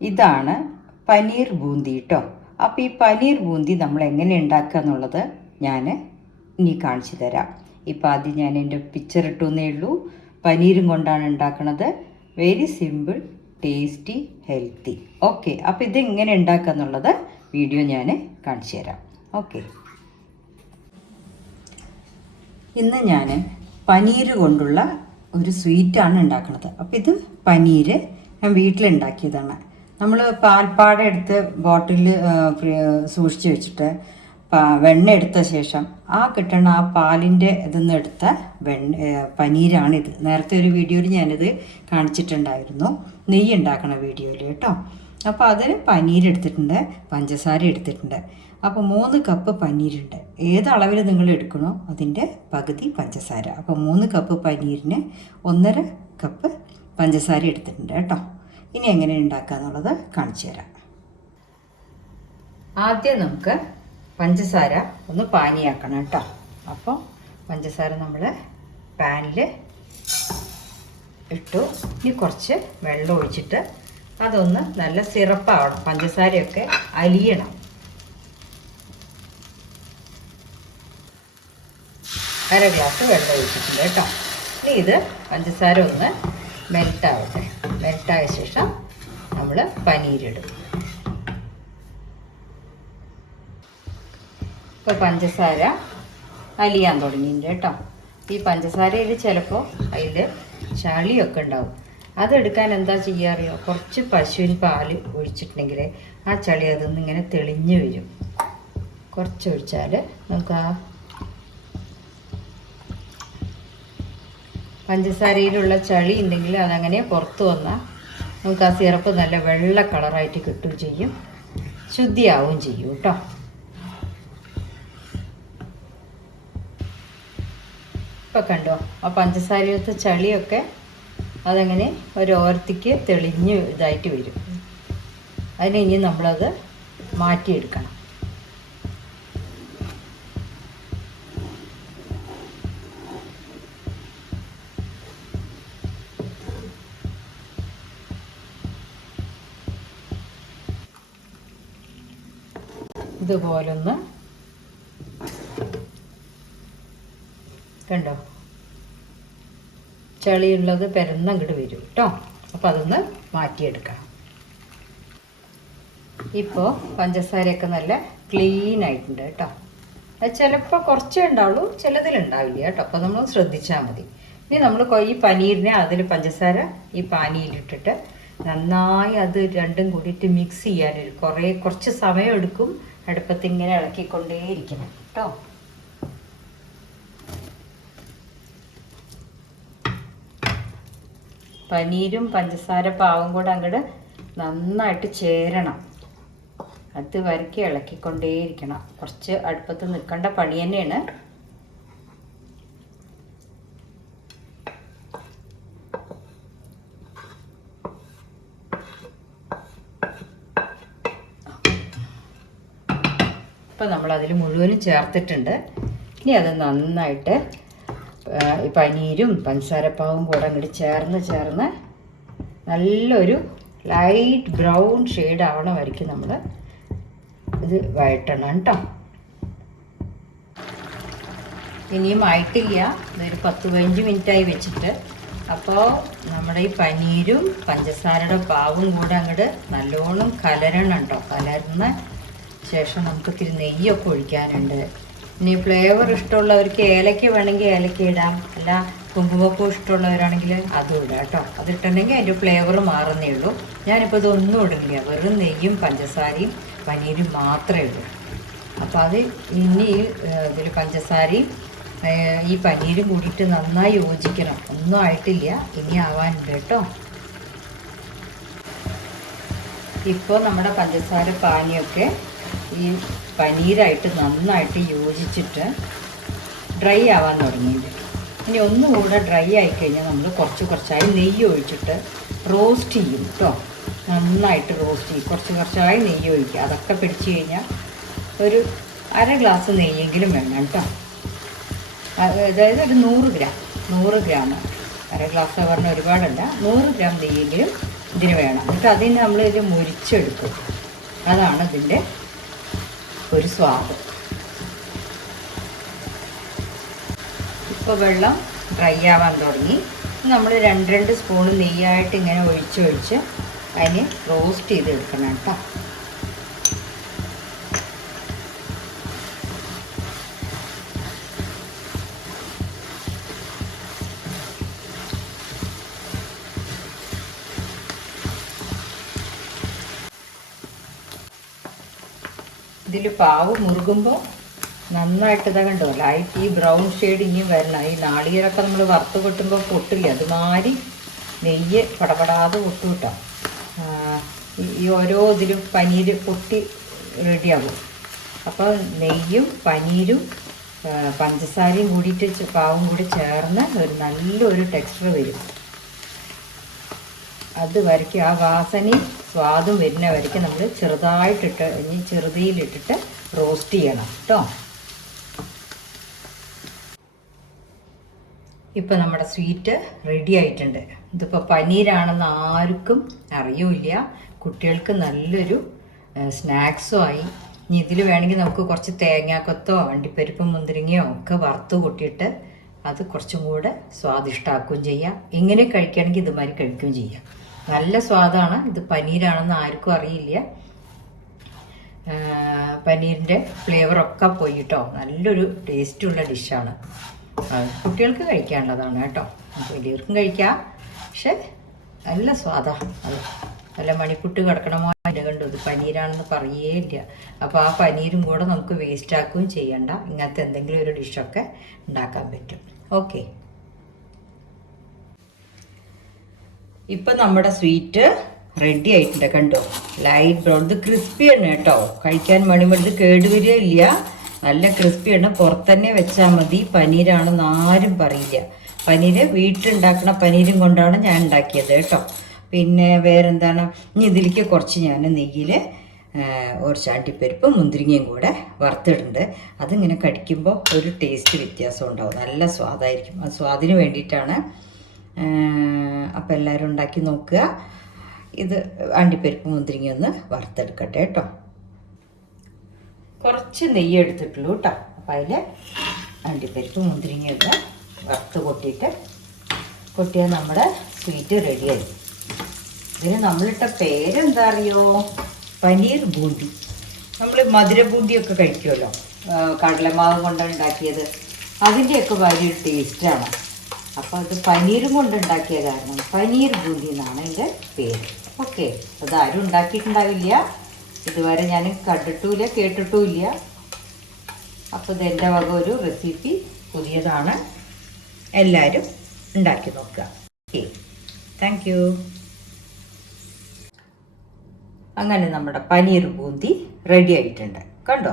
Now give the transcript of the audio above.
ഇതാണ് പനീർ ബൂന്തി കേട്ടോ. അപ്പോൾ ഈ പനീർ ബൂന്തി നമ്മൾ എങ്ങനെ ഉണ്ടാക്കുക എന്നുള്ളത് ഞാൻ ഇനി കാണിച്ചു തരാം. ഇപ്പോൾ ആദ്യം ഞാൻ എൻ്റെ പിക്ചർ ഇട്ടുന്നേ ഉള്ളൂ. പനീരും കൊണ്ടാണ് ഉണ്ടാക്കുന്നത്. Very simple, tasty, healthy. Okay, അപ്പോൾ ഇത് എങ്ങനെ ഉണ്ടാക്കുക എന്നുള്ളത് വീഡിയോ ഞാൻ കാണിച്ചു തരാം. ഓക്കെ, ഇന്ന് ഞാൻ പനീർ കൊണ്ടുള്ള ഒരു സ്വീറ്റാണ് ഉണ്ടാക്കുന്നത്. അപ്പോൾ ഇത് പനീര് ഞാൻ വീട്ടിലുണ്ടാക്കിയതാണ്. നമ്മൾ പാൽപ്പാട എടുത്ത് ബോട്ടിലിൽ സൂക്ഷിച്ച് വെച്ചിട്ട് വെണ്ണ എടുത്ത ശേഷം കിട്ടണ ആ പാലിൻ്റെ ഇതിന്ന് എടുത്ത പനീരാണിത്. നേരത്തെ ഒരു വീഡിയോയിൽ ഞാനിത് കാണിച്ചിട്ടുണ്ടായിരുന്നു, നെയ്യ് ഉണ്ടാക്കണ വീഡിയോയിൽ കേട്ടോ. അപ്പോൾ അതിന് പനീർ എടുത്തിട്ടുണ്ട്, പഞ്ചസാര എടുത്തിട്ടുണ്ട്. അപ്പോൾ 3 കപ്പ് പനീരുണ്ട്. ഏത് അളവിൽ നിങ്ങൾ എടുക്കണോ അതിൻ്റെ പകുതി പഞ്ചസാര. അപ്പോൾ 3 കപ്പ് പനീരിന് 1.5 കപ്പ് പഞ്ചസാര എടുത്തിട്ടുണ്ട് കേട്ടോ. ഇനി എങ്ങനെ ഉണ്ടാക്കുക എന്നുള്ളത് കാണിച്ചു തരാം. ആദ്യം നമുക്ക് പഞ്ചസാര ഒന്ന് പാനിയാക്കണം കേട്ടോ. അപ്പോൾ പഞ്ചസാര നമ്മൾ പാനിൽ ഇട്ടു. ഇനി കുറച്ച് വെള്ളം ഒഴിച്ചിട്ട് അതൊന്ന് നല്ല സിറപ്പാവണം, പഞ്ചസാരയൊക്കെ അലിയണം. അര ഗ്ലാസ് വെള്ളം ഒഴിച്ചിട്ടുണ്ട് കേട്ടോ. ഇനി ഇത് പഞ്ചസാര ഒന്ന് മെൽട്ടാവട്ടെ. മെൽട്ടായ ശേഷം നമ്മൾ പനീരിടും. ഇപ്പോൾ പഞ്ചസാര അലിയാൻ തുടങ്ങിയിട്ടുണ്ട് കേട്ടോ. ഈ പഞ്ചസാരയിൽ ചിലപ്പോൾ അതിൽ ചളിയൊക്കെ ഉണ്ടാവും. അതെടുക്കാൻ എന്താ ചെയ്യുക അറിയോ? കുറച്ച് പശുവിന് പാല് ഒഴിച്ചിട്ടുണ്ടെങ്കിൽ ആ ചളി അതൊന്നും ഇങ്ങനെ തെളിഞ്ഞ് വരും. കുറച്ച് ഒഴിച്ചാൽ നമുക്ക് ആ പഞ്ചസാരയിലുള്ള ചളി ഉണ്ടെങ്കിൽ അതങ്ങനെ പുറത്ത് വന്നാൽ നമുക്ക് ആ സിറപ്പ് നല്ല വെള്ള കളറായിട്ട് കിട്ടുകയും ചെയ്യും, ശുദ്ധിയാവുകയും ചെയ്യും കേട്ടോ. ഇപ്പം കണ്ടോ, ആ പഞ്ചസാരയിലത്തെ ചളിയൊക്കെ അതങ്ങനെ ഓരോരുത്തിക്ക് തെളിഞ്ഞ് ഇതായിട്ട് വരും. അതിന് ഇനി നമ്മളത് മാറ്റിയെടുക്കണം. ഇതുപോലൊന്ന് കണ്ടോ, ചളിയുള്ളത് പരന്നങ്ങോട്ട് വരും കേട്ടോ. അപ്പോൾ അതൊന്ന് മാറ്റിയെടുക്കാം. ഇപ്പോൾ പഞ്ചസാരയൊക്കെ നല്ല ക്ലീൻ ആയിട്ടുണ്ട് കേട്ടോ. അത് ചിലപ്പോൾ കുറച്ചേ ഉണ്ടാവുള്ളൂ, ചിലതിലുണ്ടാവില്ല കേട്ടോ. അപ്പോൾ നമ്മൾ ശ്രദ്ധിച്ചാൽ മതി. ഇനി നമ്മൾ ഈ പനീരിനെ അതിൽ പഞ്ചസാര ഈ പാനിയിലിട്ടിട്ട് നന്നായി അത് രണ്ടും കൂടിയിട്ട് മിക്സ് ചെയ്യാൻ കുറച്ച് സമയം എടുക്കും. അടുപ്പത്ത് ഇങ്ങനെ ഇളക്കിക്കൊണ്ടേയിരിക്കണം കേട്ടോ. പനീരും പഞ്ചസാര പാവും കൂടെ അങ്ങോട്ട് നന്നായിട്ട് ചേരണം. അത് വരക്കി ഇളക്കിക്കൊണ്ടേയിരിക്കണം. കുറച്ച് അടുപ്പത്ത് നിൽക്കേണ്ട പണി തന്നെയാണ്. ഇപ്പം നമ്മളതിൽ മുഴുവനും ചേർത്തിട്ടുണ്ട്. ഇനി അത് നന്നായിട്ട് പനീരും പഞ്ചസാരപ്പാവും കൂടെ അങ്ങോട്ട് ചേർന്ന് നല്ലൊരു ലൈറ്റ് ബ്രൗൺ ഷെയ്ഡ് ആവണ വരയ്ക്കും നമ്മൾ ഇത് വഴറ്റണം കേട്ടോ. ഇനിയും ആയിട്ടില്ല, ഇതൊരു 10-15 മിനിറ്റായി വെച്ചിട്ട്. അപ്പോൾ നമ്മുടെ ഈ പനീരും പഞ്ചസാരയുടെ പാവും കൂടെ അങ്ങോട്ട് നല്ലോണം കലരണം കേട്ടോ. കലർന്ന ശേഷം നമുക്ക് ഇത്തിരി നെയ്യൊക്കെ ഒഴിക്കാനുണ്ട്. ഇനി ഫ്ലേവർ ഇഷ്ടമുള്ളവർക്ക് ഏലക്ക വേണമെങ്കിൽ ഏലക്ക ഇടാം, അല്ല കുങ്കുമപ്പൂ ഇഷ്ടമുള്ളവരാണെങ്കിൽ അതും ഇടാം കേട്ടോ. അതിട്ടുണ്ടെങ്കിൽ അതിൻ്റെ ഫ്ലേവർ മാറുന്നേ ഉള്ളൂ. ഞാനിപ്പോൾ ഇതൊന്നും ഇടില്ല, വെറും നെയ്യും പഞ്ചസാരയും പനീരും മാത്രമേ ഉള്ളൂ. അപ്പോൾ അത് ഇനി ഇതിൽ പഞ്ചസാരയും ഈ പനീരും കൂടിയിട്ട് നന്നായി യോജിക്കണം. ഒന്നും ആയിട്ടില്ല, ഇനി ആവാനുണ്ട് കേട്ടോ. ഇപ്പോൾ നമ്മുടെ പഞ്ചസാര പാനിയൊക്കെ ഈ പനീരായിട്ട് നന്നായിട്ട് യോജിച്ചിട്ട് ഡ്രൈ ആവാൻ തുടങ്ങിയിട്ടുണ്ട്. ഇനി ഒന്നുകൂടെ ഡ്രൈ ആയിക്കഴിഞ്ഞാൽ നമ്മൾ കുറച്ചായി നെയ്യ് ഒഴിച്ചിട്ട് റോസ്റ്റ് ചെയ്യും കേട്ടോ. നന്നായിട്ട് റോസ്റ്റ് ചെയ്യും. കുറച്ചായി നെയ്യ് ഒഴിക്കുക. അതൊക്കെ പിടിച്ച് കഴിഞ്ഞാൽ ഒരു അര ഗ്ലാസ് നെയ്യെങ്കിലും വേണം കേട്ടോ. അതായത് ഒരു 100 ഗ്രാം അര ഗ്ലാസ് പറഞ്ഞാൽ ഒരുപാടല്ല, 100 ഗ്രാം നെയ്യെങ്കിലും ഇതിന് വേണം. എന്നിട്ട് അതിന് നമ്മളിത് മുരിച്ചെടുക്കും. അതാണ് ഇതിൻ്റെ ഒരു സ്വാദ്. ഇപ്പോൾ വെള്ളം ഡ്രൈ ആവാൻ തുടങ്ങി. നമ്മൾ 2 സ്പൂൺ നെയ്യായിട്ട് ഇങ്ങനെ ഒഴിച്ച് അതിന് റോസ്റ്റ് ചെയ്തെടുക്കണം കേട്ടോ. ഇതിൽ പാവ് മുറുകുമ്പോൾ നന്നായിട്ട് ഇതാ കണ്ടോ, ലൈറ്റ് ഈ ബ്രൗൺ ഷെയ്ഡ് ഇനിയും വരണം. ഈ നാളികേരമൊക്കെ നമ്മൾ വറുത്ത് കൊട്ടുമ്പോൾ പൊട്ടില്ല, അതുമാതിരി നെയ്യ് പടപടാതെ പൊട്ടു കിട്ടോ. ഈ ഓരോ ഇതിലും പനീര് പൊട്ടി റെഡിയാകും. അപ്പോൾ നെയ്യും പനീരും പഞ്ചസാരയും കൂടിയിട്ട് പാവും കൂടി ചേർന്ന് ഒരു നല്ലൊരു ടെക്സ്ചർ വരും. അത് വരയ്ക്കും ആ വാസനയും സ്വാദും വരുന്ന വരയ്ക്ക് നമ്മൾ ചെറുതായിട്ടിട്ട് ഇനി ചെറുതിയിലിട്ടിട്ട് റോസ്റ്റ് ചെയ്യണം കേട്ടോ. ഇപ്പം നമ്മുടെ സ്വീറ്റ് റെഡി ആയിട്ടുണ്ട്. ഇതിപ്പോൾ പനീരാണെന്ന് ആർക്കും അറിയില്ല. കുട്ടികൾക്ക് നല്ലൊരു സ്നാക്സും ആയി. ഇനി ഇതിൽ വേണമെങ്കിൽ നമുക്ക് കുറച്ച് തേങ്ങാക്കൊത്തോ അണ്ടിപ്പരിപ്പും മുന്തിരിങ്ങയോ ഒക്കെ വറുത്ത് കൂട്ടിയിട്ട് അത് കുറച്ചും കൂടെ സ്വാദിഷ്ടാക്കുകയും ചെയ്യാം. ഇങ്ങനെ കഴിക്കുകയാണെങ്കിൽ ഇതുമാതിരി കഴിക്കുകയും ചെയ്യാം. നല്ല സ്വാദാണ്. ഇത് പനീരാണെന്ന് ആർക്കും അറിയില്ല. പനീരിൻ്റെ ഫ്ലേവറൊക്കെ പോയി കേട്ടോ. നല്ലൊരു ടേസ്റ്റുള്ള ഡിഷാണ്. കുട്ടികൾക്ക് കഴിക്കാനുള്ളതാണ് കേട്ടോ. വലിയവർക്കും കഴിക്കാം. പക്ഷെ നല്ല സ്വാദാണ്. അത് നല്ല മണിക്കുട്ട് കിടക്കണമോ അതിനെ കണ്ടു. ഇത് പനീരാണെന്ന് പറയേ ഇല്ല. അപ്പോൾ ആ പനീരും കൂടെ നമുക്ക് വേസ്റ്റ് ആക്കുകയും ചെയ്യണ്ട. ഇങ്ങനത്തെ എന്തെങ്കിലും ഒരു ഡിഷൊക്കെ ഉണ്ടാക്കാൻ പറ്റും. ഓക്കെ, ഇപ്പം നമ്മുടെ സ്വീറ്റ് റെഡി ആയിട്ടുണ്ട് കണ്ടോ. Light brown. ഇത് ക്രിസ്പിയാണ് കേട്ടോ. കഴിക്കാൻ മണിമണി കേടുവരികയില്ല. നല്ല ക്രിസ്പിയാണ്. പുറത്തന്നെ വെച്ചാൽ മതി. പനീരാണെന്ന് ആരും പറയില്ല. പനീര് വീട്ടിലുണ്ടാക്കുന്ന പനീരും കൊണ്ടാണ് ഞാൻ ഉണ്ടാക്കിയത് കേട്ടോ. പിന്നെ വേറെന്താണ്, ഇനി ഇതിലേക്ക് കുറച്ച് ഞാൻ നെയ്യിൽ കുറച്ച് അണ്ടിപ്പരിപ്പും മുന്തിരിങ്ങയും കൂടെ വറുത്തിടുന്നുണ്ട്. അതിങ്ങനെ കടിക്കുമ്പോൾ ഒരു ടേസ്റ്റ് വ്യത്യാസം ഉണ്ടാവും. നല്ല സ്വാദായിരിക്കും. ആ സ്വാദിന് വേണ്ടിയിട്ടാണ്. അപ്പോൾ എല്ലാവരും ഉണ്ടാക്കി നോക്കുക. ഇത് അണ്ടിപ്പരിപ്പ് മുന്തിരിങ്ങ ഒന്ന് വറുത്തെടുക്കട്ടെ കേട്ടോ. കുറച്ച് നെയ്യ് എടുത്തിട്ടുള്ളൂ കേട്ടോ. അപ്പം അതിൽ അണ്ടിപ്പരിപ്പ് മുന്തിരിങ്ങയൊക്കെ വറുത്ത് കൊട്ടിയാൽ നമ്മുടെ സ്വീറ്റ് റെഡിയായി. ഇതിന് നമ്മളിട്ട പേരെന്താ അറിയോ? പനീർ ബൂന്തി. നമ്മൾ മധുര ബൂന്തിയൊക്കെ കഴിക്കുമല്ലോ, കടലമാവ് കൊണ്ടാണ് ഉണ്ടാക്കിയത്. അതിൻ്റെയൊക്കെ വലിയൊരു ടേസ്റ്റാണ്. അപ്പോൾ അത് പനീരും കൊണ്ടുണ്ടാക്കിയ കാരണം പനീർ ബൂന്തി എന്നാണ് എൻ്റെ പേര്. ഓക്കെ, അതാരും ഉണ്ടാക്കിയിട്ടുണ്ടാവില്ല ഇതുവരെ. ഞാൻ കണ്ടിട്ടുമില്ല കേട്ടിട്ടുമില്ല. അപ്പോൾ ഇത് എൻ്റെ വക ഒരു റെസിപ്പി പുതിയതാണ്. എല്ലാവരും ഉണ്ടാക്കി നോക്കുക. Okay, thank you. അങ്ങനെ നമ്മുടെ പനീർ ബൂന്തി റെഡി ആയിട്ടുണ്ട് കണ്ടോ.